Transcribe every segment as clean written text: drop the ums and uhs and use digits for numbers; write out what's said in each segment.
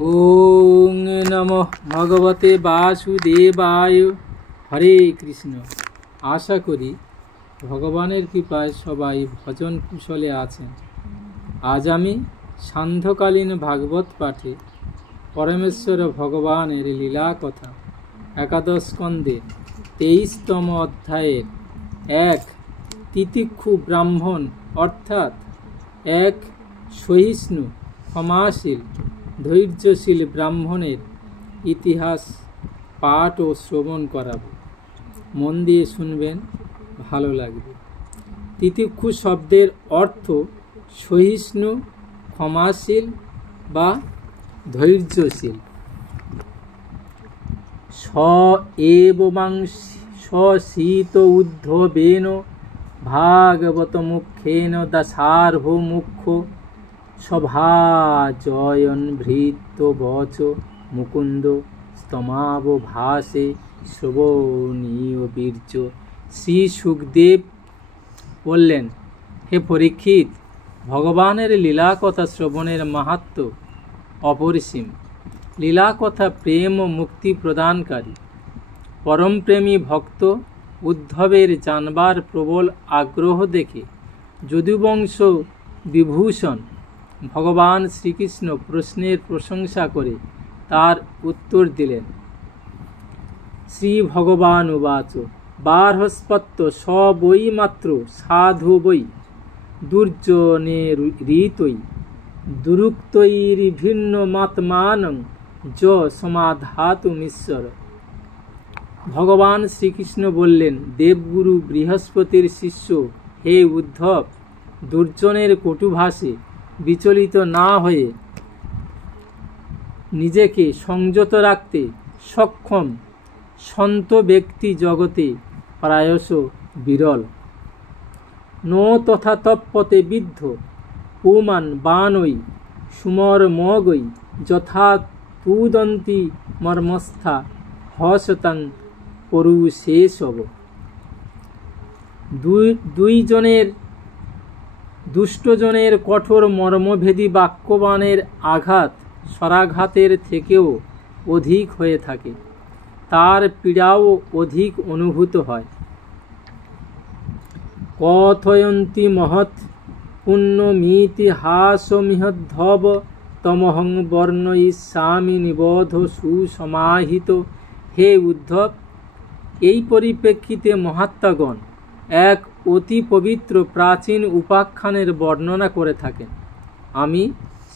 ওং নমঃ ভগবতে বাসুদেবায়। হরে কৃষ্ণ। আশা করি ভগবানের কৃপায় সবাই ভজন কুশলে আছেন। আজ আমি সান্ধ্যকালীন ভাগবত পাঠে পরমেশ্বর ভগবানের লীলা কথা একাদশ স্কন্ধের 23তম অধ্যায়ের এক তিতিক্ষু ব্রাহ্মণ অর্থাৎ এক সহিষ্ণু ক্ষমাশীল ধৈর্যশীল ব্রাহ্মণের ইতিহাস পাঠ ও শ্রবণ করাব। মন দিয়ে শুনবেন, ভালো লাগবে। তিতিক্ষু শব্দের অর্থ সহিষ্ণু, ক্ষমাশীল বা ধৈর্যশীল। স এবং শীত উদ্ধবেন ভাগবত মুখ্যেন দাসার্হমুখ্য সভাজয়ন ভৃত্য বচ মুকুন্দ স্তমাব ভাসে শ্রবণীয় বীর্য। শ্রী সুখদেব বললেন, হে পরীক্ষিত, ভগবানের লীলা কথা শ্রবণের মাহাত্ম্য অপরিসীম। লীলা কথা প্রেম ও মুক্তি প্রদানকারী। পরমপ্রেমী ভক্ত উদ্ধবের জানবার প্রবল আগ্রহ দেখে যদুবংশ বিভূষণ ভগবান শ্রীকৃষ্ণ প্রশ্নের প্রশংসা করে তার উত্তর দিলেন। শ্রী ভগবান উবাচ বার্হস্পত্য স বৈ মাত্র সাধু বৈ দুর্জনে ঋতৈ দুরুক্তৈর্ভিন্ন মাত্মানং য সমাধাতুমীশ্বর। ভগবান শ্রীকৃষ্ণ বললেন, দেবগুরু বৃহস্পতির শিষ্য হে উদ্ধব, দুর্জনের কটুভাষে বিচলিত না হয়ে নিজেকে সংযত রাখতে সক্ষম সন্ত ব্যক্তি জগতে প্রায়শ বিরল। ন তথা তৎপতে বিদ্ধ পুমান বানৈ সুমর মগৈ যথা তুদন্তি মর্মস্থা হসতাং পরুশেষব। দুষ্টজনের কঠোর মর্মভেদী বাক্যবাণের আঘাত স্বরাঘাতের থেকেও অধিক হয়ে থাকে, তার পীড়াও অধিক অনুভূত হয়। কথয়ন্তি মহৎ পুণ্যমিতিহাসমৃহদ্ধব তমহং বর্ণয়িষ্যামি নিবোধ সুসমাহিত। হে উদ্ধব, এই পরিপ্রেক্ষিতে মহাত্মাগণ এক অতি পবিত্র প্রাচীন উপাখ্যানের বর্ণনা করে থাকেন। আমি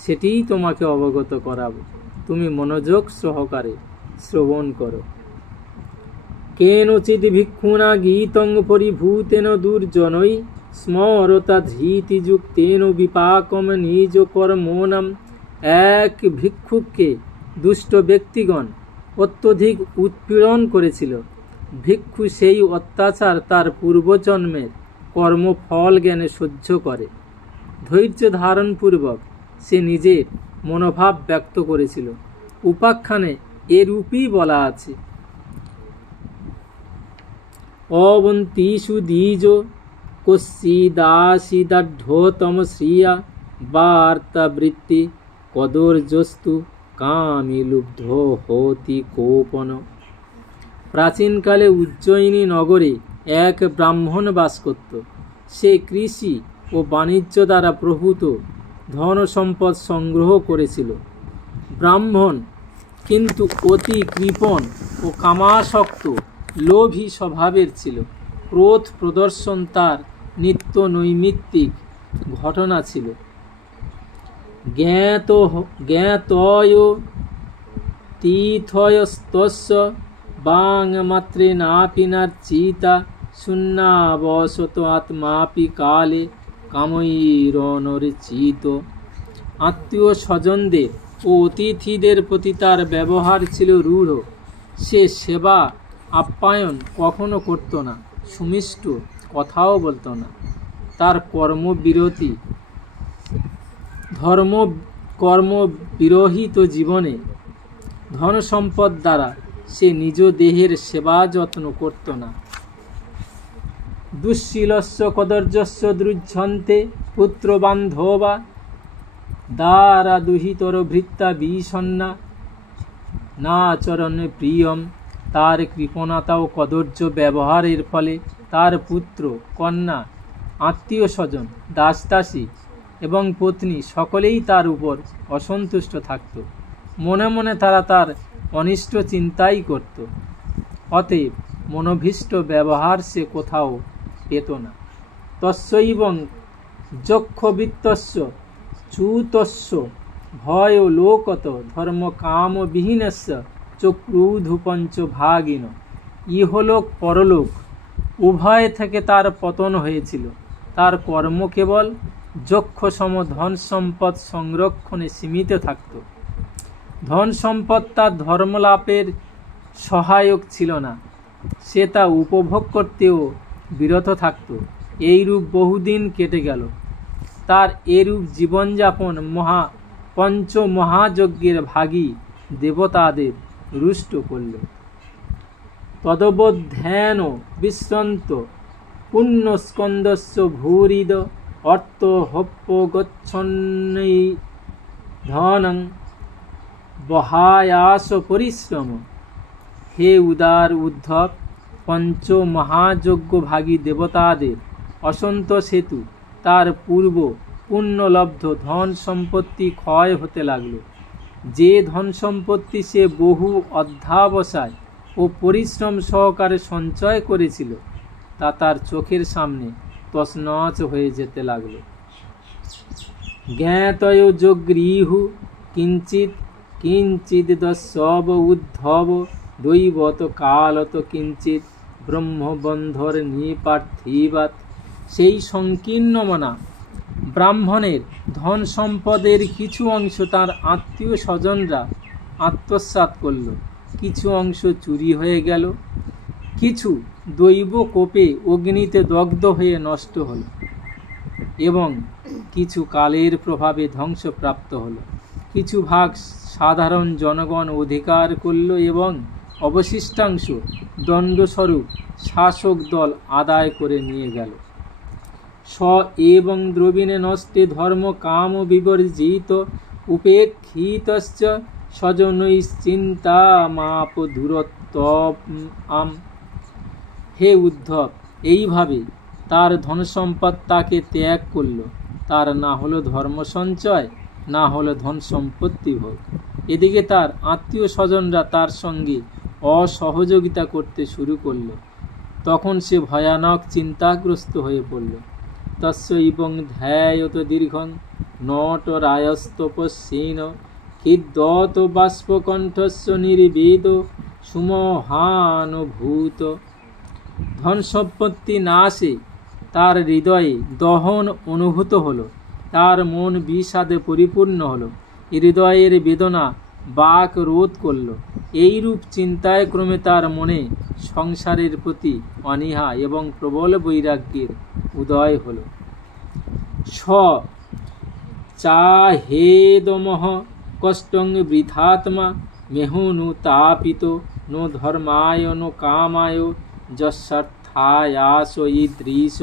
সেটিই তোমাকে অবগত করাবো, তুমি মনোযোগ সহকারে শ্রবণ করো। কেনচিদ ভিক্ষুনা গীতং পরিভূতেন দুর্জনৈ স্মরতা ধৃতিযুক্তেন বিপাকম নিজ কর্মণাম। এক ভিক্ষুককে দুষ্ট ব্যক্তিগণ অত্যধিক উৎপীড়ন করেছিল। ভিক্ষু সেই অত্যাচার তার পূর্বজন্মের কর্মফল জ্ঞানে সহ্য করে। ধৈর্য ধারণপূর্বক সে নিজের মনোভাব ব্যক্ত করেছিল। উপাখ্যানে এরূপই বলা আছে। অবন্তিষু দ্বিজ কশ্চিদাসিদাঢ্যতম শ্রিয়া বার্তাবৃত্তি কদর্যস্তু কামি লুব্ধ হতি কোপন। প্রাচীনকালে উজ্জয়িনী নগরে এক ব্রাহ্মণ বাস করত। সে কৃষি ও বাণিজ্য দ্বারা প্রভূত ধন সম্পদ সংগ্রহ করেছিল। ব্রাহ্মণ কিন্তু অতি কৃপণ ও কামাসক্ত লোভী স্বভাবের ছিল। ক্রোধ প্রদর্শন তার নিত্য নৈমিত্তিক ঘটনা ছিল। জ্ঞাতয় তীর্থয়স্তস্য বাং মাত্রে নাপি নার্চিতা শূন্যাবসত আত্মাপি কালে কামৈরনরিচিত। আত্মীয় স্বজনদের ও অতিথিদের প্রতি তার ব্যবহার ছিল রূঢ়। সে সেবা আপ্যায়ন কখনো করত না, সুমিষ্ট কথাও বলতো না। তার কর্মবিরহিত জীবনে ধন সম্পদ দ্বারা সে নিজ দেহের সেবা যত্ন করত না। দুঃশীলস্য কদর্যস্য দ্রুহ্যন্তে পুত্র বান্ধবা দ্বারা দুহিতর ভৃত্যা বিষণ্ণা না চরণে প্রিয়ম। তার কৃপণতা ও কদর্য ব্যবহারের ফলে তার পুত্র, কন্যা, আত্মীয় স্বজন, দাসদাসী এবং পত্নী সকলেই তার উপর অসন্তুষ্ট থাকত। মনে মনে তারা তার অনিষ্ট চিন্তাই করত। অতএব মনোভীষ্ট ব্যবহার সে কোথাও পেত না। তস্যৈবং যক্ষবৃত্তস্য চ্যুতস্য ভয় লোকত ধর্ম কাম বিহীনস্য চক্রুধু পঞ্চভাগিন। ইহলোক পরলোক উভয় থেকে তার পতন হয়েছিল। তার কর্ম কেবল যক্ষসম ধন সম্পদ সংরক্ষণে সীমিত থাকত। ধন সম্পদ তার ধর্মলাভের সহায়ক ছিল না, সে তা উপভোগ করতেও বিরত থাকত। এইরূপ বহুদিন কেটে গেল। তার এরূপ জীবনযাপন পঞ্চমহাযজ্ঞের ভাগী দেবতাদের রুষ্ট করল। তদবধ্যান বিশ্রান্ত পুণ্যস্কন্দস্য ভূরিদ অর্থ হপ্য গচ্ছন্নৈ ধনং বহায়াস পরিশ্রম। হে উদার উদ্ধব, পঞ্চমহাযজ্ঞভাগী দেবতাদের অসন্তোষ হেতু তার পূর্ব পুণ্যলব্ধ ধন সম্পত্তি ক্ষয় হতে লাগল। যে ধন সম্পত্তি সে বহু অধ্যাবসায় ও পরিশ্রম সহকারে সঞ্চয় করেছিল তা তার চোখের সামনে তছনছ হয়ে যেতে লাগল। জ্ঞাতয় যোগৃহু কিঞ্চিৎ কিঞ্চিৎ দস্যব উদ্ধব দৈবত কালত কিঞ্চিৎ ব্রহ্মবন্ধর নিপার্থিবাত। সেই সংকীর্ণমনা ব্রাহ্মণের ধন সম্পদের কিছু অংশ তার আত্মীয় স্বজনরা আত্মসাৎ করল, কিছু অংশ চুরি হয়ে গেল, কিছু দৈব কোপে অগ্নিতে দগ্ধ হয়ে নষ্ট হল এবং কিছু কালের প্রভাবে ধ্বংসপ্রাপ্ত হল। কিছু ভাগ সাধারণ জনগণ অধিকার করল এবং অবশিষ্টাংশ দণ্ডস্বরূপ শাসক দল আদায় করে নিয়ে গেল। স এবং দ্রবিণে নষ্টে ধর্ম কাম বিবর্জিত উপেক্ষিতশ্চ স্বজনৈশ্চিন্তা মাপ দূরত্বম। হে উদ্ধব, এইভাবে তার ধনসম্পদ তাকে ত্যাগ করল। তার না হলো ধর্ম সঞ্চয়, না হলো ধন সম্পত্তি ভোগ। এদিকে তার আত্মীয় স্বজনরা তার সঙ্গে অসহযোগিতা করতে শুরু করল। তখন সে ভয়ানক চিন্তাগ্রস্ত হয়ে পড়ল। তস্যৈবং ধ্যায়ত দীর্ঘং নটরায়স্তপস্যেন খিদ্যত বাষ্পকণ্ঠস্য নির্বেদ সুমহানুভূত। ধন সম্পত্তি নাশে তার হৃদয়ে দহন অনুভূত হলো, তার মন বিষাদে পরিপূর্ণ হলো, হৃদয়ের বেদনা বাক রোধ করল। এইরূপ চিন্তায় ক্রমে তার মনে সংসারের প্রতি অনীহা এবং প্রবল বৈরাগ্যের উদয় হল। স চাহেদমহ কষ্টং বৃথাত্মা মেহুনু তাপিত নো ধর্মায় নো কামায় যস্যার্থায়াস ঈদৃশ।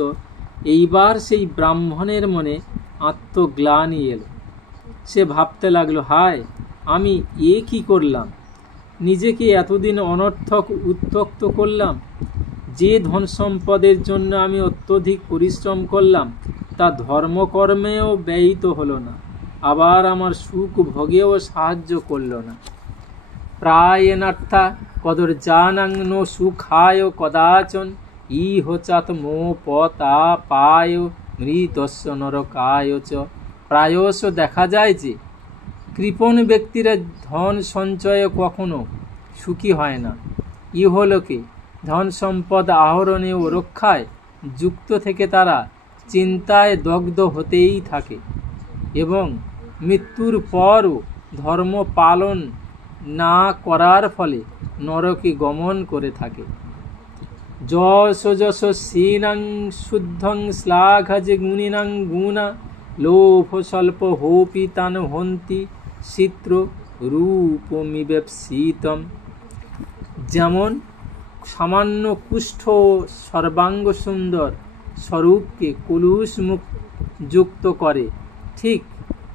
এইবার সেই ব্রাহ্মণের মনে আত্মগ্লানি এলো। সে ভাবতে লাগলো, হায়, আমি কি করলাম? নিজেকে এতদিন অনর্থক উত্ত্যক্ত করলাম। যে ধন সম্পদের জন্য আমি অত্যধিক পরিশ্রম করলাম তা ধর্মকর্মেও ব্যয়িত হলো না, আবার আমার সুখ ভোগেও সাহায্য করল না। প্রায়েণার্থা কদর্জানাং নো সুখায় কদাচন ইহ চাত্মোপতাপায় মৃতস্য নরকায় চ। প্রায়শ দেখা যায় যে কৃপণ ব্যক্তিরা ধন সঞ্চয়ে কখনো সুখী হয় না। ইহলোকে ধন সম্পদ আহরণে ও রক্ষায় যুক্ত থেকে তারা চিন্তায় দগ্ধ হতেই থাকে এবং মৃত্যুর পরও ধর্ম পালন না করার ফলে নরকে গমন করে থাকে। যশ যশস্বিনাং শুদ্ধং শ্লাঘজ গুণিনাং গুণা লোভ স্বল্প হোপি তান হন্তি চিত্র রূপমিবেপ্সিতম। যেমন সামান্য কুষ্ঠ সর্বাঙ্গ সুন্দর স্বরূপকে কলুষ মুখ যুক্ত করে, ঠিক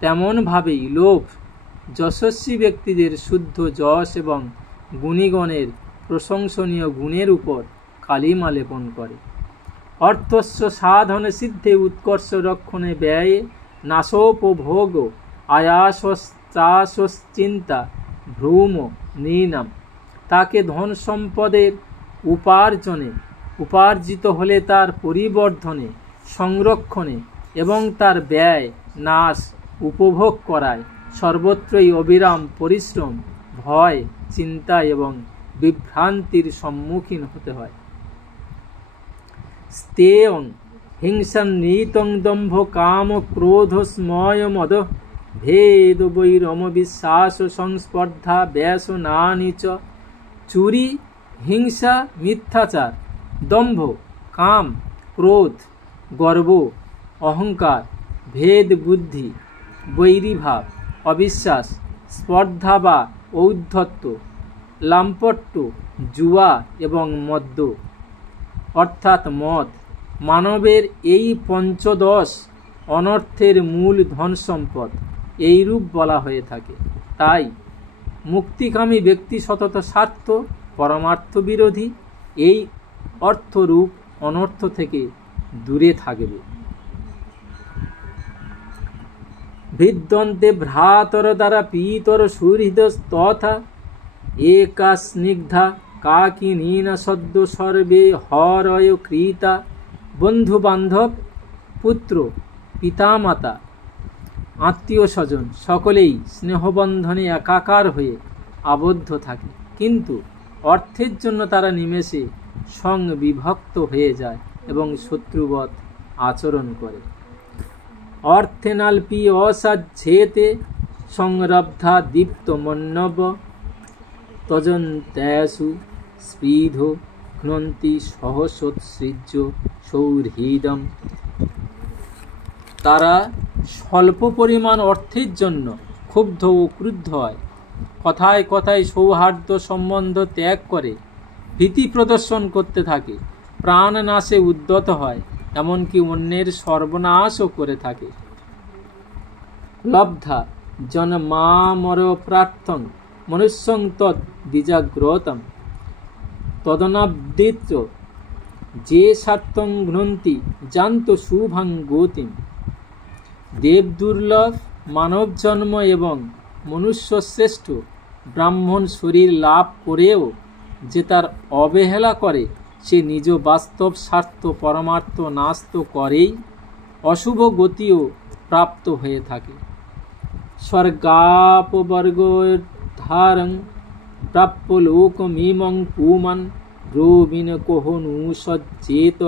তেমনভাবেই লোভ যশস্বী ব্যক্তিদের শুদ্ধ যশ এবং গুণীগণের প্রশংসনীয় গুণের উপর কালিমা লেপন করে। অর্থস্য সাধনে সিদ্ধে উৎকর্ষ রক্ষণে ব্যয়ে নাশোপভোগ আয়াসশ্চিন্তা ভ্রূম নৃণাম। তাকে ধন সম্পদের উপার্জিত হলে তার পরিবর্ধনে, সংরক্ষণে এবং তার ব্যয় নাশ উপভোগ করায় সর্বত্রই অবিরাম পরিশ্রম, ভয়, চিন্তা এবং বিভ্রান্তির সম্মুখীন হতে হয়। স্তেয়ং হিংসান্বিতং দম্ভ কাম ক্রোধ স্ময় মদ ভেদ বৈরম বিশ্বাস সংস্পর্ধা ব্যসনানি চ। চুরি, হিংসা, মিথ্যাচার, দম্ভ, কাম, ক্রোধ, গর্ব, অহংকার, ভেদ বুদ্ধি, বৈরীভাব, অবিশ্বাস, স্পর্ধা বা ঔদ্ধত্য, লাম্পট্য, জুয়া এবং মদ্য অর্থাৎ মদ মানবের এই পঞ্চদশ অনর্থের মূল ধন সম্পদ এইরূপ বলা হয়ে থাকে। তাই মুক্তিকামী ব্যক্তি সতত স্বার্থ, পরমার্থ বিরোধী এই অর্থরূপ অনর্থ থেকে দূরে থাকবে। ভিদ্যন্তে ভ্রাতর দ্বারা পীতর সুহৃদ তথা একা স্নিগ্ধা কাকিনীনা সদ্য সর্বে হরয় কৃতা। বন্ধু বান্ধব, পুত্র, পিতামাতা, আত্মীয় স্বজন সকলেই স্নেহবন্ধনে একাকার হয়ে আবদ্ধ থাকে, কিন্তু অর্থের জন্য তারা নিমেষে সংবিভক্ত হয়ে যায় এবং শত্রুবৎ আচরণ করে। অর্থেনাল্পি অসাধ্যেতে সংরব্ধা দীপ্ত মন্নব তজন্তেষু স্পৃধ ঘ্নন্তি সহসোৎসৃজ্য সৌহৃদম। তারা স্বল্প পরিমাণ অর্থের জন্য ক্ষুব্ধ ও ক্রুদ্ধ হয়, কথায় কথায় সৌহার্দ্য সম্বন্ধ ত্যাগ করে ভীতি প্রদর্শন করতে থাকে, প্রাণনাশে উদ্যত হয়, এমনকি অন্যের সর্বনাশও করে থাকে। লব্ধা জন্মামর প্রার্থং মনুষ্যং তদ দ্বিজাগ্রতম তদনাবৃত্য যে স্বার্থং ঘ্নন্তি জান্ত শুভাং গতিম। দেবদুর্লভ মানব জন্ম এবং মনুষ্য শ্রেষ্ঠ ব্রাহ্মণ শরীর লাভ করেও যে তার অবহেলা করে, সে নিজ বাস্তব স্বার্থ পরমার্থ নাশ তো করেই, অশুভ গতিও প্রাপ্ত হয়ে থাকে। স্বর্গাপবর্গোদ্ধারং প্রাপ্য লোকমিমং পুমান রবিন কোহনু সজ্জেত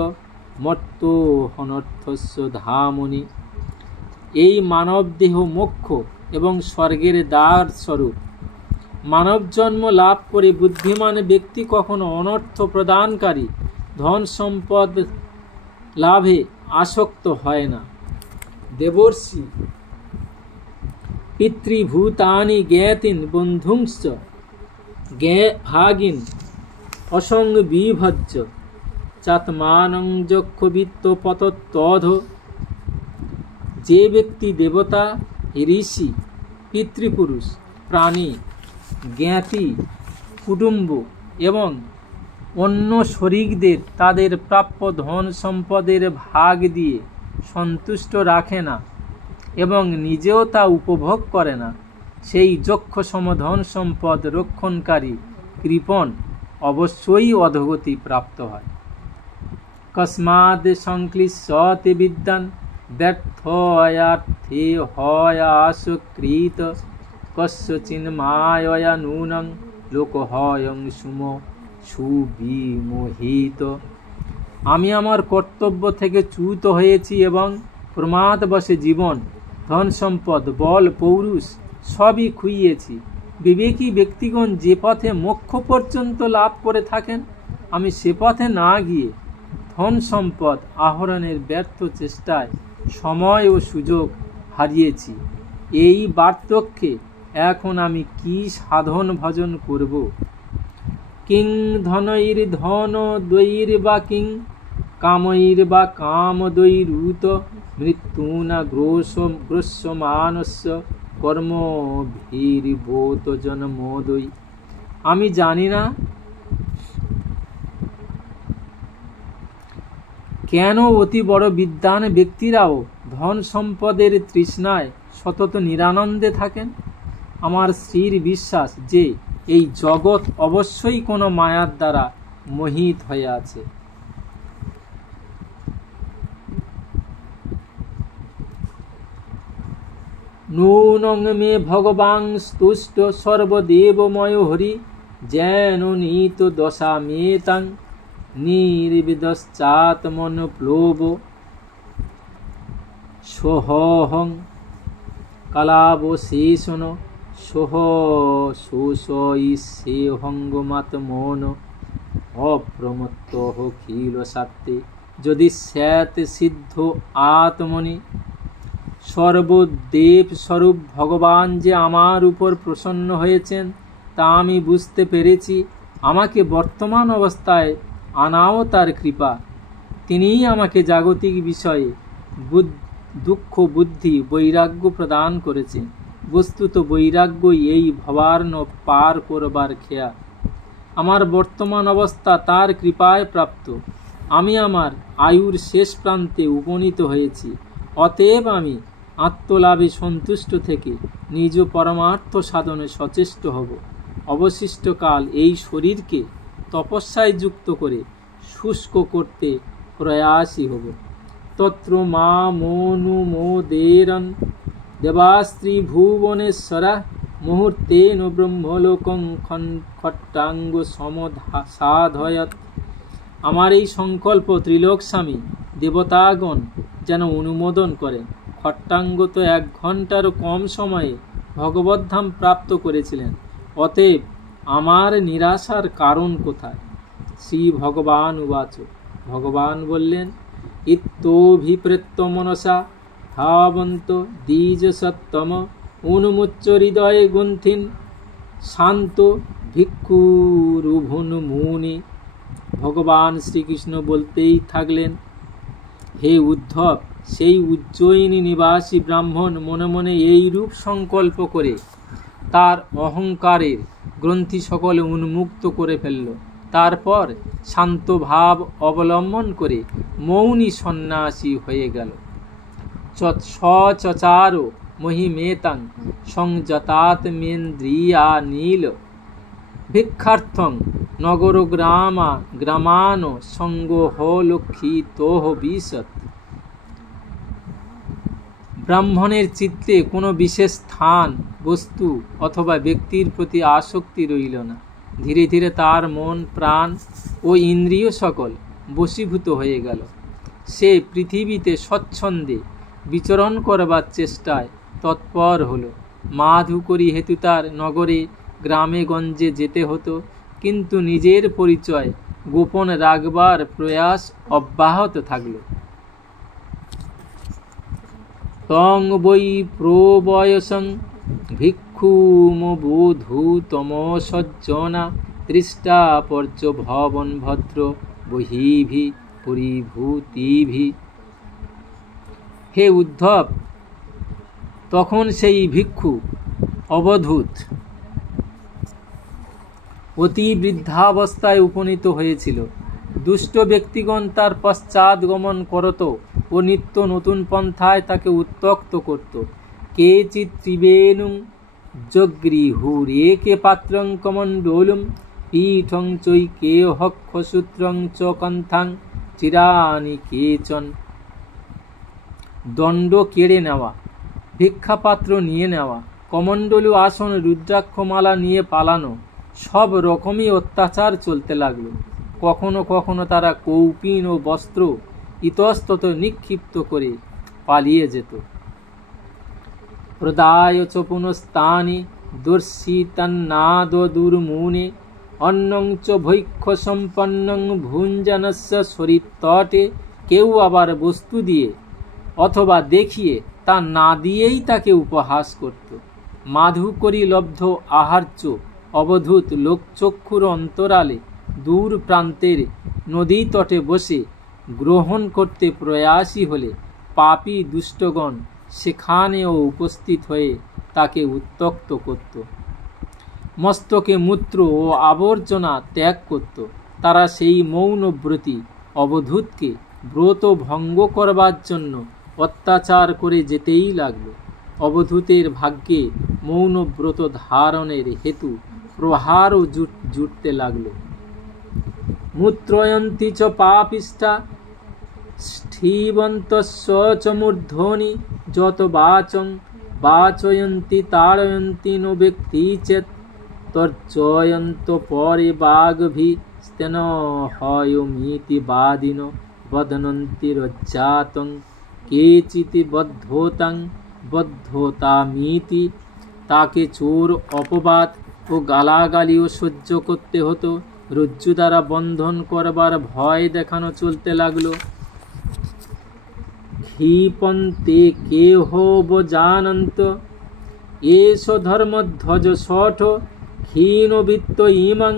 মত্তো হনর্থস্য ধামনি। এই মানব দেহ মোক্ষ এবং স্বর্গের দ্বার স্বরূপ। মানব জন্ম লাভ করে বুদ্ধিমান ব্যক্তি কখনো অনর্থ প্রদানকারী ধন সম্পদ লাভে আসক্ত হয় না। দেবর্ষি পিতৃভূতানি জ্ঞাতিন বন্ধুংশ্চ ভাগিন অসঙ্গ বিভজ্য চাত্মানং যক্ষবিত্ত পতত্তধ। যে ব্যক্তি দেবতা, ঋষি, পিতৃপুরুষ, প্রাণী, জ্ঞাতি, কুটুম্ব এবং অন্য শরিকদের তাদের প্রাপ্য ধন সম্পদের ভাগ দিয়ে সন্তুষ্ট রাখে না এবং নিজেও তা উপভোগ করে না, সেই যক্ষসম ধন সম্পদ রক্ষণকারী কৃপণ অবশ্যই অধোগতি প্রাপ্ত হয়। কস্মাদ সংক্লিশ্যতে বিদ্যান ব্যর্থয়ার্থে হয়াসকৃত কস্যচিন্মায়য়া নূনং লোকহয়ং সুবিমোহিত। আমি আমার কর্তব্য থেকে চ্যুত হয়েছি এবং প্রমাদবশে জীবন, ধন সম্পদ, বল, পৌরুষ সবই খুইয়েছি। বিবেকী ব্যক্তিগণ যে পথে মোক্ষ পর্যন্ত লাভ করে থাকেন, আমি সে পথে না গিয়ে ধন সম্পদ আহরণের ব্যর্থ চেষ্টায় সময় ও সুযোগ হারিয়েছি। এই বার্ধক্যে এখন আমি কি সাধন ভজন করব? কিং ধনৈর ধন দৈর বা কিং কামৈর বা কাম দৈরুত মৃত্যুনা গ্রস্যমানস্য কর্মভির্ভূত জনমোদয়ী। আমি জানি না কেন অতি বড় বিদ্বান ব্যক্তিরাও ধন সম্পদের তৃষ্ণায় সতত নিরানন্দে থাকেন। আমার স্ত্রীর বিশ্বাস যে এই জগৎ অবশ্যই কোনো মায়ার দ্বারা মোহিত হয়ে আছে। নূনং মে ভগবাং স্তুষ্ট সর্বদেবময় হরি যেন নীত দশা মেতাং নির্বিদশ্চাত্মনপ্লব সোহং কালাবশেষণ সোহ শোষয়িষ্যেহঙ্গমাত্মন অপ্রমত্ত খিল সাত্তে যদি স্যাত সিদ্ধ আত্মনি। সর্বদেব স্বরূপ ভগবান যে আমার উপর প্রসন্ন হয়েছেন তা আমি বুঝতে পেরেছি। আমাকে বর্তমান অবস্থায় আনাও তার কৃপা। তিনিই আমাকে জাগতিক বিষয়ে দুঃখ বুদ্ধি বৈরাগ্য প্রদান করেছেন। বস্তুত বৈরাগ্যই এই ভবার্ণ পার করবার খেয়া। আমার বর্তমান অবস্থা তার কৃপায় প্রাপ্ত। আমি আমার আয়ুর শেষ প্রান্তে উপনীত হয়েছি। অতএব আমি আত্মলাভে সন্তুষ্ট থেকে নিজ পরমার্থ সাধনে সচেষ্ট হব। অবশিষ্ট কাল এই শরীরকে তপস্যায় যুক্ত করে শুষ্ক করতে প্রয়াসী হব। তত্র মা মনুমোদেরন দেবাস্ত্রী ভুবনেশ্বরা মুহূর্তেন ব্রহ্মলোকং খট্টাঙ্গ সমসাধয়ত। আমার এই সংকল্প ত্রিলোক স্বামী দেবতাগণ যেন অনুমোদন করেন। খট্টাঙ্গ তো 1 ঘণ্টারও কম সময়ে ভগবদ্ধাম প্রাপ্ত করেছিলেন। অতএব আমার নিরাশার কারণ কোথায়? শ্রী ভগবান উবাচ। ভগবান বললেন, ইত্যভিপ্রেত্য মনসা ধাবন্ত দ্বিজ সত্তম উন্মুচ্চ হৃদয়ে গুন্থিন শান্ত ভিক্ষুরুভুন মুনি। ভগবান শ্রীকৃষ্ণ বলতেই থাকলেন, হে উদ্ধব, সেই উজ্জয়িনী নিবাসী ব্রাহ্মণ মনে মনে এই রূপ সংকল্প করে তার অহংকারের গ্রন্থি সকলে উন্মুক্ত করে ফেলল। তারপর শান্ত ভাব অবলম্বন করে মৌনী সন্ন্যাসী হয়ে গেল। সচচার মহিমেতাং সংযতাত্মেন্দ্রিয়া নীল ভিক্ষার্থং নগর গ্রামান সঙ্গোহ লক্ষিতোহ বিশত। ব্রাহ্মণের চিত্তে কোনো বিশেষ স্থান, বস্তু অথবা ব্যক্তির প্রতি আসক্তি রইল না। ধীরে ধীরে তার মন, প্রাণ ও ইন্দ্রিয় সকল বশীভূত হয়ে গেল। সে পৃথিবীতে স্বচ্ছন্দে বিচরণ করবার চেষ্টায় তৎপর হল। মাধুকরী হেতু তার নগরে গ্রামে গঞ্জে যেতে হতো, কিন্তু নিজের পরিচয় গোপন রাখবার প্রয়াস অব্যাহত থাকল। তং বৈ প্রবয়সং ভিক্ষুমবোধূতম সজ্জনা দৃষ্টাপর্য ভবন ভদ্র বহিভি পরিভূতিভি। হে উদ্ধব, তখন সেই ভিক্ষু অবধূত অতি বৃদ্ধাবস্থায় উপনীত হয়েছিল। দুষ্ট ব্যক্তিগণ তার পশ্চাৎ গমন করত ও নিত্য নতুন পন্থায় তাকে উত্ত্যক্ত করত। কেচিৎ ত্রিবেণুং জগৃহুরেকে পাত্রং কমণ্ডলুম পীঠং চৈকেহক্ষসূত্রং চ কন্থাং চিরানি কেচন। দণ্ড কেড়ে নেওয়া, ভিক্ষাপাত্র নিয়ে নেওয়া, কমণ্ডলু আসন, রুদ্রাক্ষমালা নিয়ে পালানো, সব রকমই অত্যাচার চলতে লাগল। কখনো কখনো তারা কৌপিন ও বস্ত্র ইতস্তত নিক্ষিপ্ত করে পালিয়ে যেত। প্রদায় চ পুনস্তানি দর্শিতান্নাদ দুর্মুনে অন্নং চ ভৈক্ষ সম্পন্নং ভুঞ্জনস্য সরিতটে। কেউ আবার বস্তু দিয়ে অথবা দেখিয়ে তা না দিয়েই তাকে উপহাস করত। মাধুকরী লব্ধ আহার্য অবধূত লোকচক্ষুর অন্তরালে দূর প্রান্তের নদী তটে বসে গ্রহণ করতে প্রয়াসী হলে পাপী দুষ্টগণ সেখানেও উপস্থিত হয়ে তাকে উত্ত্যক্ত করত। মস্তকে মূত্র ও আবর্জনা ত্যাগ করত। তারা সেই মৌনব্রতী অবধূতকে ব্রত ভঙ্গ করবার জন্য অত্যাচার করে যেতেই লাগল। অবধূতের ভাগ্যে মৌনব্রত ধারণের হেতু প্রহারও জুটতে লাগল। মূত্রয়ন্তি চ পাপিষ্ঠা স্থিবন্তস্য চ মূর্ধনি যত বাচং বাচয়ন্তি তাড়য়ন্তি নো ব্যক্তি চেত তর্জয়ন্ত পরে বাগভি স্তেন হয়মিতি বাদিন বদনন্তি রজ্জাতং কেচিতি বদ্ধতাং বদ্ধতামিতি। তাকে চোর অপবাদ ও গালাগালিও সহ্য করতে হতো। রজ্জু দ্বারা বন্ধন করবার ভয় দেখানো চলতে লাগলো। ক্ষিপন্তে কেহ জানন্ত এষ ধর্মধ্বজ শঠ ক্ষীণবৃত্ত ইমাং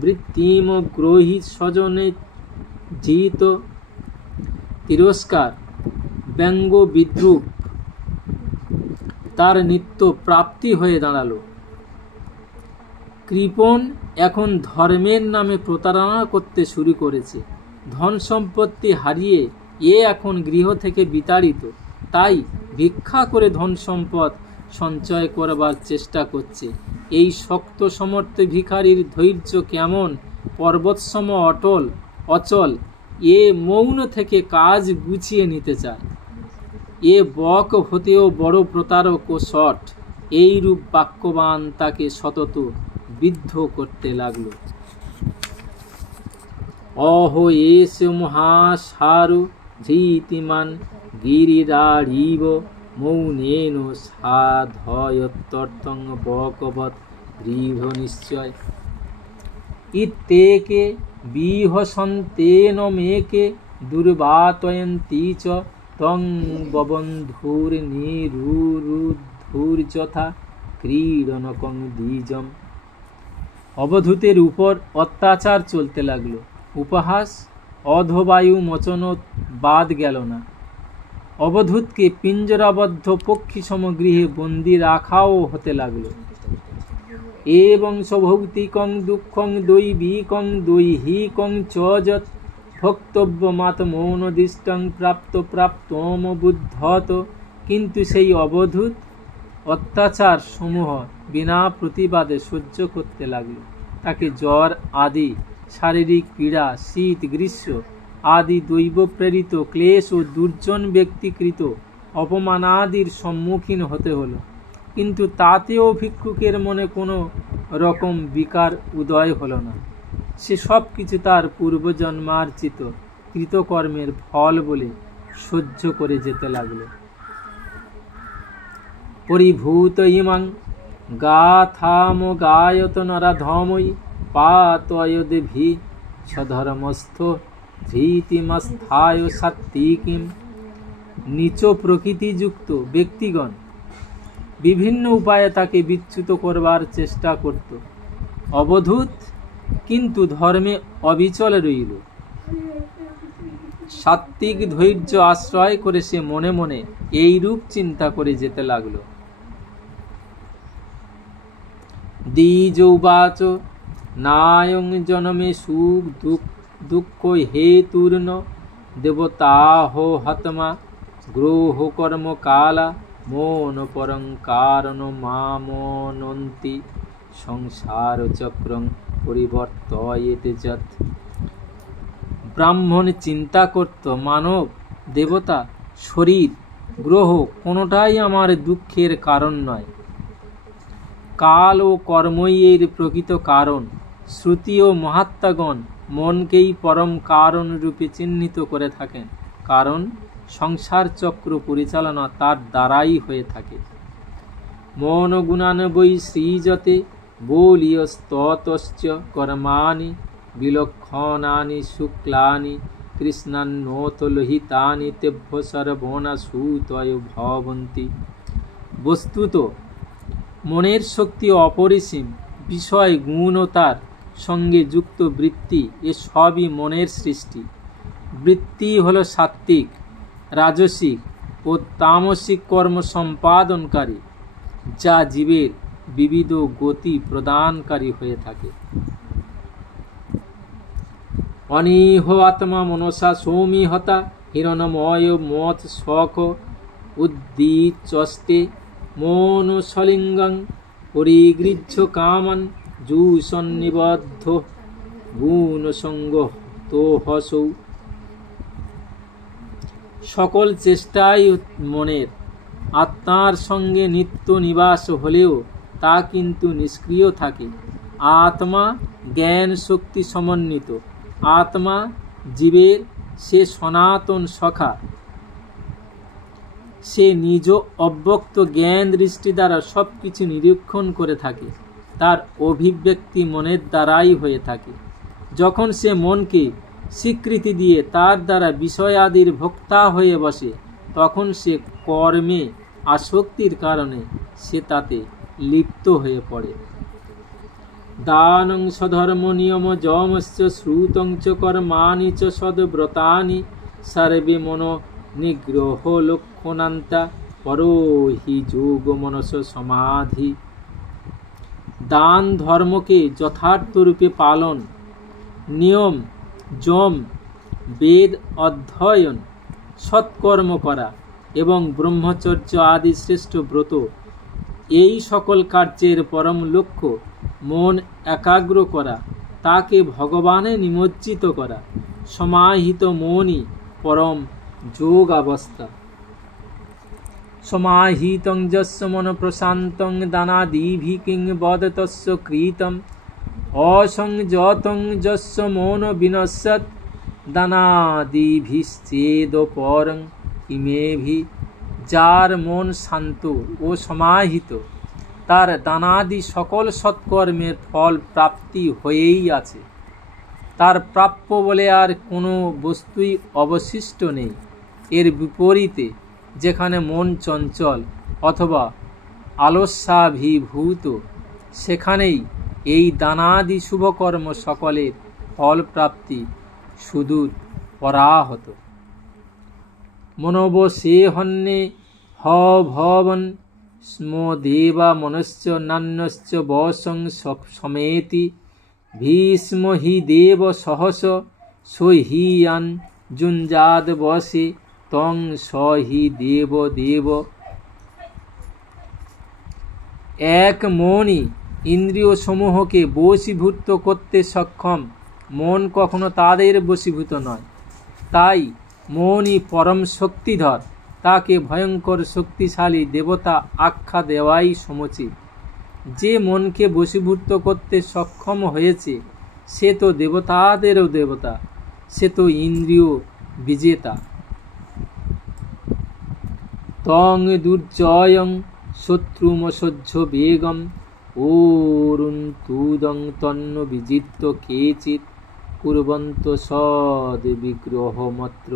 বৃত্তিম গ্রহী স্বজনে জিত। তিরস্কার, ব্যঙ্গ, বিদ্রূপ তার নিত্য প্রাপ্তি হয়ে দাঁড়ালো। কৃপণ এখন ধর্মের নামে প্রতারণা করতে শুরু করেছে। ধন সম্পত্তি হারিয়ে এখন গৃহ থেকে বিতাড়িত। তাই ভিক্ষা করে ধন সম্পদ সঞ্চয় করবার চেষ্টা করছে। এই শক্ত সমর্থ ভিখারির ধৈর্য কেমন পর্বতসম অচল। মৌন থেকে কাজ গুছিয়ে নিতে চায়। বক হতেও বড় প্রতারক ও শঠ। এইরূপ বাক্যবান তাকে সতত বিদ্ধ করতে লাগলো। অহ এস মহাসারু ধৃতিমান গিরিরাড়িব মৌনেন সাধয়ত্যর্থং বকবৎ দৃঢ় নিশ্চয়। ইত্যেকে বিহসন্তেন মেকে দুর্বাতয়ন্তি চ তং ববন্ধুর্নিরুদ্ধুর্যথা ক্রীড়নকং দ্বিজম। অবধূতের উপর অত্যাচার চলতে লাগলো। উপহাস অধবায়ু মোচনও বাদ গেল না। অবধূতকে পিঞ্জরাবদ্ধ পক্ষী সমগৃহে বন্দি রাখাও হতে লাগলো। এবং সভৌতিকং দুঃখং দৈবিকং দৈহিকং চ যৎ ভক্তব্যমাত্মনোদিষ্টং প্রাপ্ত প্রাপ্তম বুদ্ধত। কিন্তু সেই অবধূত অত্যাচার সমূহ বিনা প্রতিবাদে সহ্য করতে লাগলো। তাকে জ্বর আদি শারীরিক পীড়া, শীত গ্রীষ্ম আদি দৈব প্রেরিত ক্লেশ ও দুর্জন ব্যক্তিকৃত অপমানাদির সম্মুখীন হতে হলো। কিন্তু তাতেও ভিক্ষুকের মনে কোনো রকম বিকার উদয় হলো না। সে সব কিছু তার পূর্বজন্মার্জিত কৃতকর্মের ফল বলে সহ্য করে যেতে লাগলো। পরিভূত ইমাং গাথাম গায়ত নরাধময়ী পাতয়দেভি স্বধর্মস্থ ধৃতিমস্থায় সাত্ত্বিকীম। নীচ প্রকৃতিযুক্ত ব্যক্তিগণ বিভিন্ন উপায়ে তাকে বিচ্যুত করবার চেষ্টা করত। অবধূত কিন্তু ধর্মে অবিচল রইল। সাত্ত্বিক ধৈর্য আশ্রয় করে সে মনে মনে এইরূপ চিন্তা করে যেতে লাগলো। দ্বিজ উবাচ নায়ং জনমে সুখ দুঃখ হেতুর্ন দেবতাহ হতমা গ্রহ কর্ম কালা মন পরং কারণ মামনন্তি সংসার চক্রং পরিবর্তয়েতে যৎ। ব্রাহ্মণ চিন্তা করত, মানব, দেবতা, শরীর, গ্রহ কোনোটাই আমার দুঃখের কারণ নয়। কাল ও কর্মই এর প্রকৃত কারণ। শ্রুতি ও মহাত্মাগণ মনকেই পরম কারণ রূপে চিহ্নিত করে থাকেন, কারণ সংসার চক্র পরিচালনা তার দ্বারাই হয়ে থাকে। মন গুণান বৈ সৃজতে বলীয়স্ততশ্চ কর্মাণি বিলক্ষণানি শুক্লানি কৃষ্ণান্নোত লোহিতানি তেভ্য সর্বনাশুতয় ভবন্তি। বস্তুত মনের শক্তি অপরিসীম। বিষয় গুণ ও তার সঙ্গে যুক্ত বৃত্তি এ সবই মনের সৃষ্টি। বৃত্তি হল সাত্ত্বিক, রাজসিক ও তামসিক কর্ম সম্পাদনকারী, যা জীবের বিবিধ গতি প্রদানকারী হয়ে থাকে। অনিহ আত্মা মনসা সৌমিহতা হিরণময় মত শখ উদ্দীচস্তে মন সলিঙ্গং পরিগৃহ্য কামন জুসন্নিবদ্ধ গুণ সঙ্গ তো হসৌ। সকল চেষ্টাই মনের আত্মার সঙ্গে নিত্য নিবাস হলেও তা কিন্তু নিষ্ক্রিয় থাকে। আত্মা জ্ঞান শক্তি সমন্বিত, আত্মা জীবের সে সনাতন সখা। সে নিজ অব্যক্ত জ্ঞান দৃষ্টি দ্বারা সব কিছু নিরীক্ষণ করে থাকে, তার অভিব্যক্তি মনের দ্বারাই হয়ে থাকে। যখন সে মনকে স্বীকৃতি দিয়ে তার দ্বারা বিষয়াদির ভোক্তা হয়ে বসে, তখন সে কর্মে আসক্তির কারণে সে তাতে লিপ্ত হয়ে পড়ে। দানং সধর্ম নিয়ম যমশ্চ শ্রুতং চ কর্মাণি চ সদ্ব্রতানি সর্বে মনো নিগ্রহ লক্ষণান্তা পরো হি যোগ মনস সমাধি। দান ধর্মকে যথার্থরূপে পালন, নিয়ম যম বেদ অধ্যয়ন, সৎকর্ম করা এবং ব্রহ্মচর্য আদি শ্রেষ্ঠ ব্রত, এই সকল কার্যের পরম লক্ষ্য মন একাগ্র করা, তাকে ভগবানে নিমজ্জিত করা। সমাহিত মনই পরম যোগ অবস্থা। সমাহিতং যস্য মন প্রশান্তং দানাদিভি কিং বদতস্য কৃতম অসংযতং যস্য মন বিনশ্যত দানাদিভিশ্চেদপরং ইমেভি। যার মন শান্ত ও সমাহিত, তার দানাদি সকল সৎকর্মের ফল প্রাপ্তি হয়েই আছে। তার প্রাপ্য বলে আর কোনো বস্তুই অবশিষ্ট নেই। এর বিপরীতে যেখানে মন চঞ্চল অথবা আলস্যাভিভূত, সেখানেই এই দানাদি শুভকর্ম সকলের ফল প্রাপ্তি সুদূর পরাহত। মনোবশেহন্যে হ ভবন স্ম দেবা মনশ্চ নান্যশ্চ বশং সমেতি ভীষ্ম হি দেব সহস সহিয়ান যুঞ্জাদ বসে তং সহি দেব দেব। এক মনই ইন্দ্রিয় সমূহকে বশীভূত করতে সক্ষম, মন কখনো তাদের বশীভূত নয়। তাই মনই পরম শক্তিধর, তাকে ভয়ঙ্কর শক্তিশালী দেবতা আখ্যা দেওয়াই সমুচিত। যে মনকে বশীভূত করতে সক্ষম হয়েছে সে তো দেবতাদেরও দেবতা, সে তো ইন্দ্রিয় বিজেতা। তং দুর্জয়ং শত্রুমসহ্য বেগম ওরুন্তুদং তন্ন বিজিত্য কেচিৎ কুর্বন্ত সদ বিগ্রহমত্র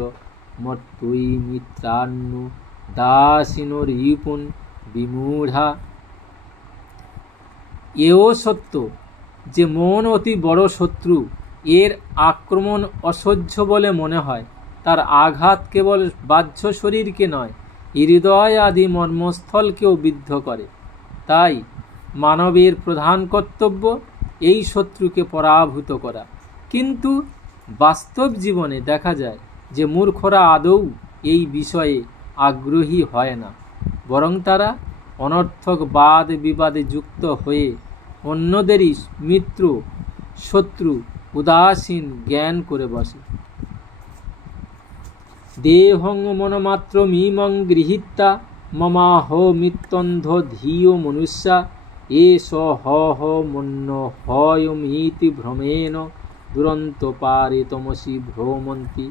মত্তুই মিত্রান্নু দাসিনো রিপুন বিমূঢ়া। এও সত্য যে মন অতি বড় শত্রু, এর আক্রমণ অসহ্য বলে মনে হয়। তার আঘাত কেবল বাহ্য শরীরকে নয়, হৃদয় আদি মর্মস্থলকেও বিদ্ধ করে। তাই মানবের প্রধান কর্তব্য এই শত্রুকে পরাভূত করা। কিন্তু বাস্তব জীবনে দেখা যায় যে মূর্খরা আদৌ এই বিষয়ে আগ্রহী হয় না, বরং তারা অনর্থক বাদ বিবাদে যুক্ত হয়ে অন্যদেরই মিত্র শত্রু উদাসীন জ্ঞান করে বসে। দেহং মনমাত্র মিমং গৃহীতা মমাহ মিত্যন্ধ ধিয় মনুষ্যা এষ হ মন্য হয়মিতি ভ্রমেণ দুরন্ত পারে তমসি ভ্রমন্তি।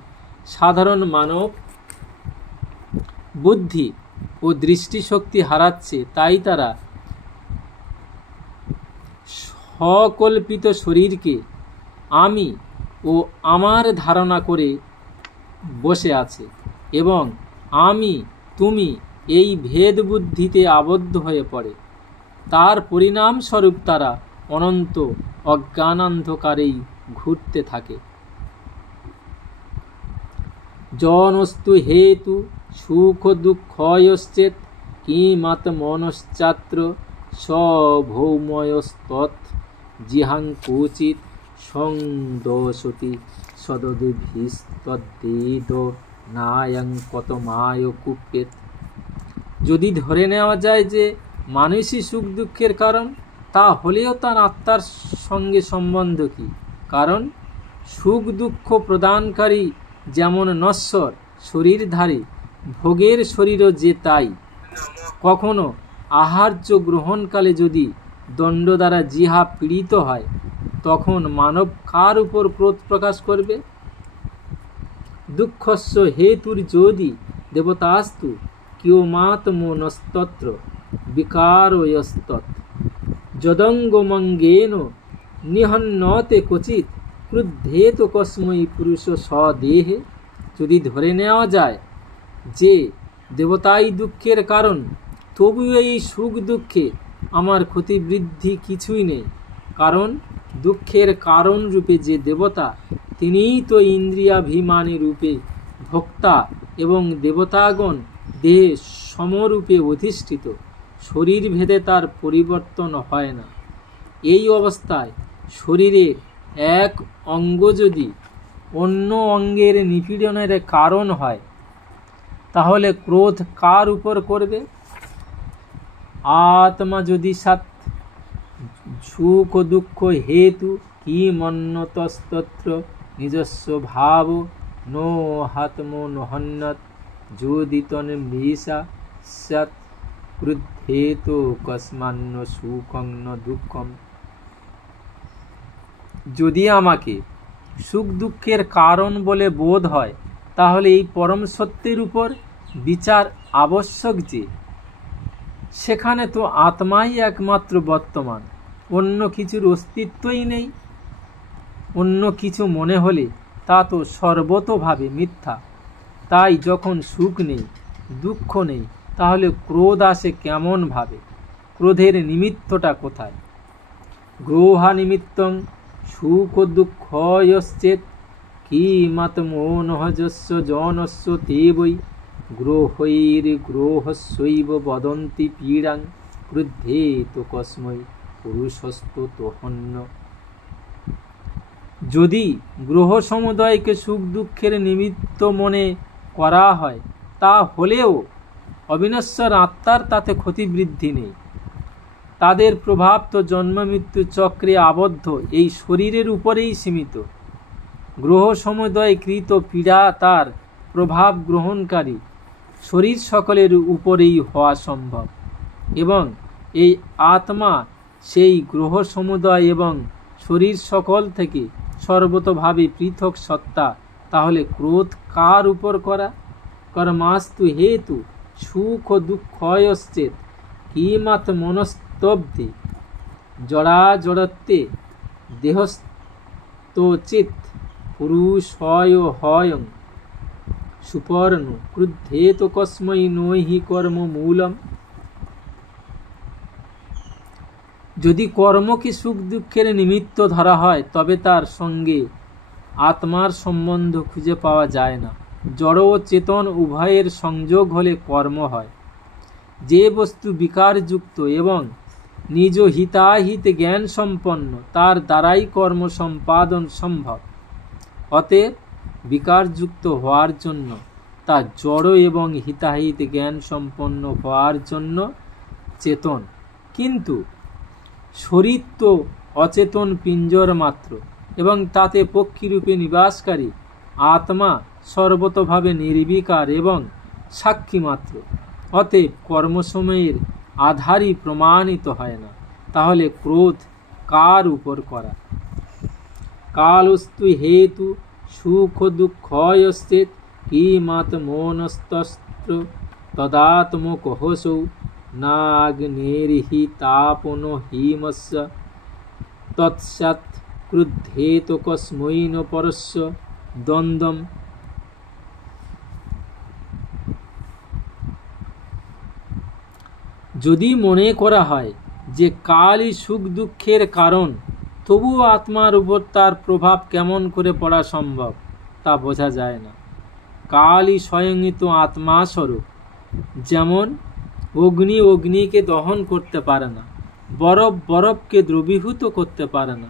সাধারণ মানব বুদ্ধি ও দৃষ্টিশক্তি হারাচ্ছে, তাই তারা সকল্পিত শরীরকে আমি ও আমার ধারণা করে বসে আছে এবং আমি তুমি এই ভেদ বুদ্ধিতে আবদ্ধ হয়ে পড়ে। তার পরিণামস্বরূপ তারা অনন্ত অজ্ঞানান্ধকারেই ঘুরতে থাকে। জনস্তু হেতু সুখ দুঃখয়শ্চেত কিমাত্মনশ্চাত্র সভৌময়স্তৎ জিহাং কুচিত সংদোষতি সদভিস্তদ্বেদ নায়ং কতমায় কুপ্যেত। যদি ধরে নেওয়া যায় যে মানুষই সুখ দুঃখের কারণ, তা হলেও তার আত্মার সঙ্গে সম্বন্ধ কি? কারণ সুখ দুঃখ প্রদানকারী যেমন নশ্বর শরীরধারী, ভোগের শরীরও যে তাই। কখনো আহার্য গ্রহণকালে যদি দণ্ড দ্বারা জিহা পীড়িত হয়, তখন মানব কার উপর ক্রোধ প্রকাশ করবে? দুঃখস্য হেতুর যদি দেবতাস্তু কিয়মাত্মনস্তত্র বিকারয়স্তৎ যদঙ্গমঙ্গেন নিহন্নতে ক্বচিৎ ক্রুদ্ধেত কস্মৈ পুরুষ স্বদেহে। যদি ধরে নেওয়া যায় যে দেবতাই দুঃখের কারণ, তবুও এই সুখ দুঃখে আমার ক্ষতি বৃদ্ধি কিছুই নেই। কারণ দুঃখের কারণ রূপে যে দেবতা, তিনিই তো ইন্দ্রিয়াভিমানী রূপে ভোক্তা এবং দেবতাগণ দেহে সমরূপে অধিষ্ঠিত। শরীর ভেদে তার পরিবর্তন হয় না। এই অবস্থায় শরীরের এক অঙ্গ যদি অন্য অঙ্গের নিপীড়নের কারণ হয়, তাহলে ক্রোধ কার উপর করবে? আত্মা যদি সাত সুখ দুঃখ হেতু কিমন্নতস্তত্র নিজস্ব ভাব নো হাতমো নহন্যত যদি তন্মৃষা সৎ ক্রুদ্ধেত কস্মান্ন সুখং ন দুঃখম। যদি আমাকে সুখ দুঃখের কারণ বলে বোধ হয়, তাহলে এই পরম সত্যের উপর বিচার আবশ্যক যে সেখানে তো আত্মাই একমাত্র বর্তমান, অন্য কিছুর অস্তিত্বই নেই। অন্য কিছু মনে হলে তা তো সর্বতোভাবে মিথ্যা। তাই যখন সুখ নেই, দুঃখ নেই, তাহলে ক্রোধ আসে কেমন ভাবে? ক্রোধের নিমিত্তটা কোথায়? গ্রহা নিমিত্তং সুখ দুঃখয়শ্চেত কিমাত্মনহযস্য জনস্য তে বৈ গ্রহৈর্গ্রহস্যৈব বদন্তি পীড়াং ক্রুদ্ধেত কস্মৈ পুরুষস্তোহন্য। যদি গ্রহ সমুদয়কে সুখ দুঃখের নিমিত্ত মনে করা হয়, তা হলেও অবিনশ্বর আত্মার তাতে ক্ষতিবৃদ্ধি নেই। তাদের প্রভাব তো জন্ম মৃত্যু চক্রে আবদ্ধ এই শরীরের উপরেই সীমিত। গ্রহ সমুদয় কৃত পীড়া তার প্রভাব গ্রহণকারী শরীর সকলের উপরেই হওয়া সম্ভব, এবং এই আত্মা সেই গ্রহ সমুদয় এবং শরীর সকল থেকে সর্বতোভাবে পৃথক সত্তা। তাহলে ক্রোধ কার উপর করা? কর্মাস্তু হেতু সুখ দুঃখয়শ্চেত কিমাত্মনস্তব্ধি জড়া জড়ত্বে দেহস্তোচিত পুরুষয় হয়ং সুপর্ণ ক্রুদ্ধেত কস্মৈ নহি কর্ম মূলম। যদি কর্মকে সুখ দুঃখের নিমিত্ত ধরা হয়, তবে তার সঙ্গে আত্মার সম্বন্ধ খুঁজে পাওয়া যায় না। জড় ও চেতন উভয়ের সংযোগ হলে কর্ম হয়। যে বস্তু বিকারযুক্ত এবং নিজ হিতাহিত জ্ঞান সম্পন্ন, তার দ্বারাই কর্ম সম্পাদন সম্ভব। অতএব বিকারযুক্ত হওয়ার জন্য, তা জড় এবং হিতাহিত জ্ঞান সম্পন্ন হওয়ার জন্য চেতন। কিন্তু শরীর তো অচেতন পিঞ্জর মাত্র, এবং তাতে পক্ষীরূপে নিবাসকারী আত্মা সর্বতোভাবে নির্বিকার এবং সাক্ষী মাত্র। অতএব কর্মসময়ের আধারই প্রমাণিত হয় না। তাহলে ক্রোধ কার উপর করা? কালস্তু হেতু সুখ দুঃখয়শ্চেত কিমাত্মনস্তস্ত্র তদাত্মকহসৌ নাগ্নেরিহি তাপন হিমস্য তৎসৎ ক্রুদ্ধেত কস্মৈ ন পরস্য দ্বন্দ্বম। যদি মনে করা হয় যে কালই সুখ দুঃখের কারণ, তবুও আত্মার উপর তার প্রভাব কেমন করে পড়া সম্ভব তা বোঝা যায় না। কালই স্বয়ংিত আত্মাস্বরূপ। যেমন অগ্নি অগ্নিকে দহন করতে পারে না, বরফ বরফকে দ্রবীভূত করতে পারে না,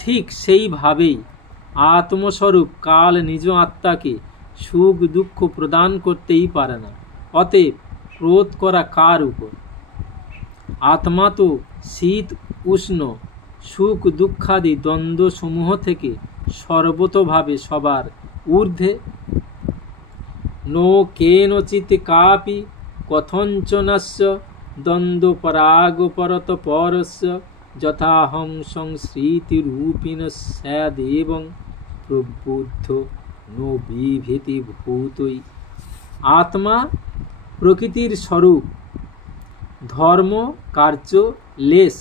ঠিক সেইভাবেই আত্মস্বরূপ কাল নিজ আত্মাকে সুখ দুঃখ প্রদান করতেই পারে না। অতএব ক্রোধ করা কার উপর? আত্মা তো শীত উষ্ণ সুখ দুঃখাদি দ্বন্দ্ব সমূহ থেকে সর্বতোভাবে সবার ঊর্ধ্বে। নো কেনচিৎ কাপি কথঞ্চনস্য দ্বন্দ্ব পরাগপরত পরস্য যথাহং সংস্মৃতিরূপিণ স্যাদেবং প্রবুদ্ধ নো বিভেতি ভূতৈ। আত্মা প্রকৃতির স্বরূপ, ধর্ম কার্য লেশ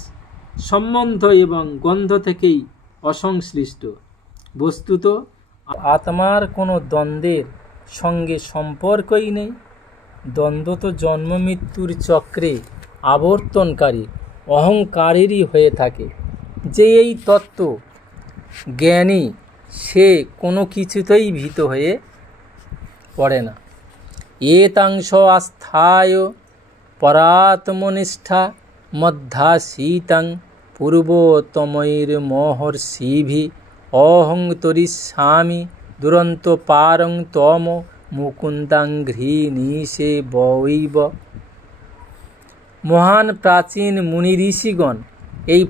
সম্বন্ধ এবং গন্ধ থেকেই অসংশ্লিষ্ট। বস্তুত আত্মার কোনো দ্বন্দ্বের সঙ্গে সম্পর্কই নেই। দ্বন্দ্ব তো জন্ম মৃত্যুর চক্রে আবর্তনকারী অহংকারেরই হয়ে থাকে। যে এই তত্ত্ব জ্ঞানী, সে কোনো কিছুতেই ভীত হয়ে পড়ে না। এতাংশ আস্থায় পরাত্মনিষ্ঠা মধ্যাসীতাং পূর্বতমৈর্মহর্ষিভি অহং তরিষ্যামি দুরন্ত পারং তম মুকুন্দাং ঘৃণীষে বৈব। মহান প্রাচীন মুনি ঋষিগণ এই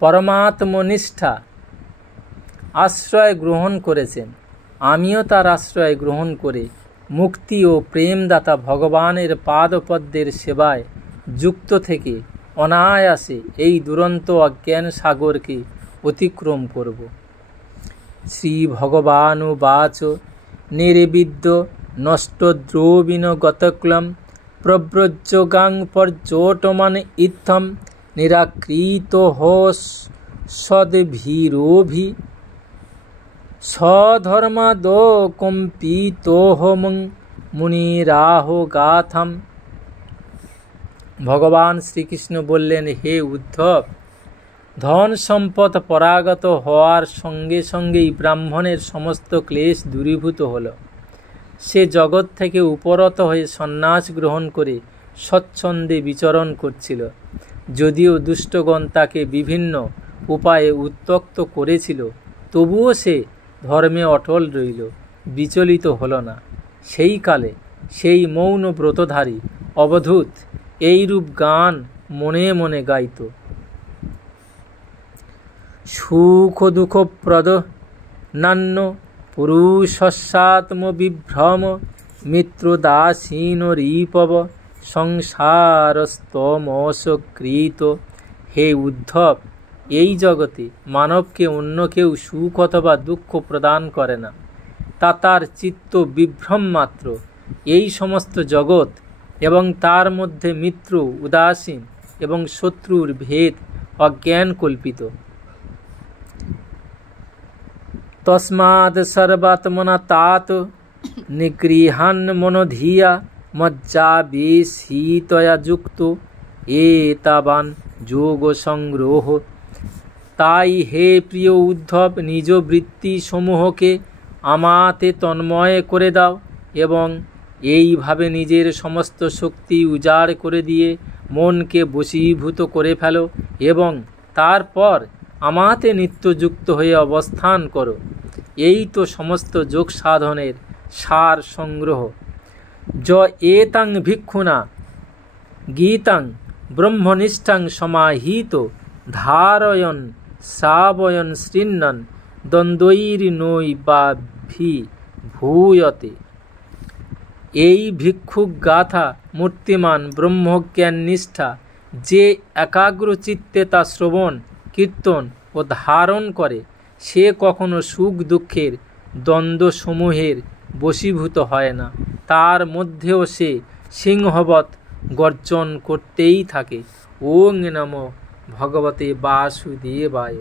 পরমাত্মনিষ্ঠা আশ্রয় গ্রহণ করেছেন। আমিও তার আশ্রয় গ্রহণ করে মুক্তি ও প্রেমদাতা ভগবানের পাদপদ্মের সেবায় যুক্ত থেকে অনায়াসে এই দুরন্ত অজ্ঞান সাগরকে অতিক্রম করব। শ্রী ভগবানুবাচ নির্বিদ্য নষ্টদ্রবিণ গতক্লম প্রব্রজ্যোগাং পর্যটমান ইত্থম নিরাকৃত সদ্ভীরোভি স্বধর্মাদ কম্পিতোহমং মুনিরাহ গাথাম। ভগবান শ্রীকৃষ্ণ বললেন, হে উদ্ধব, ধন সম্পদ পরাগত হওয়ার সঙ্গে সঙ্গেই ব্রাহ্মণের সমস্ত ক্লেশ দূরীভূত হল। সে জগৎ থেকে উপরত হয়ে সন্ন্যাস গ্রহণ করে স্বচ্ছন্দে বিচরণ করছিল। যদিও দুষ্টগণ তাকে বিভিন্ন উপায়ে উত্ত্যক্ত করেছিল, তবুও সে ধর্মে অটল রইল, বিচলিত হল না। সেই কালে সেই মৌন ব্রতধারী অবধূত এইরূপ গান মনে মনে গাইত। সুখ দুঃখপ্রদ নান্য পুরুষস্যাত্মবিভ্রম মিত্রদাসীন রিপব সংসারস্তমসকৃত। হে উদ্ধব, এই জগতে মানবকে অন্য কেউ সুখ অথবা দুঃখ প্রদান করে না, তা তার চিত্ত বিভ্রম মাত্র। এই সমস্ত জগৎ এবং তার মধ্যে মিত্র, উদাসীন এবং শত্রুর ভেদ অজ্ঞান কল্পিত। তস্মাৎ সর্বাত্মনা তাত নিগৃহান মনোধিয়া মজ্জাবেশিতয়া যুক্ত এতাবান যোগ সংগ্রহ। তাই হে প্রিয় উদ্ধব, নিজ বৃত্তি সমূহকে আমাতে তন্ময় করে দাও এবং এইভাবে নিজের সমস্ত শক্তি উজাড় করে দিয়ে মনকে বশীভূত করে ফেলো এবং তারপর আমাতে নিত্যযুক্ত হয়ে অবস্থান করো। এই তো সমস্ত যোগ সাধনের সার সংগ্রহ। য এতাং ভিক্ষুনা গীতাং ব্রহ্মনিষ্ঠাং সমাহিত ধারয়ন শ্রাবয়ন শৃণ্বন দ্বন্দ্বৈর্নৈ বা ভূয়তে। এই ভিক্ষুক গাথা মূর্তিমান ব্রহ্মজ্ঞান নিষ্ঠা যে একাগ্রচিত্তে তা শ্রবণ, কীর্তন ও ধারণ করে, সে কখনো সুখ দুঃখের দ্বন্দ্বসমূহের বশীভূত হয় না। তার মধ্যেও সে সিংহবৎ গর্জন করতেই থাকে। ওং নমো ভগবতে বাসুদেবায়।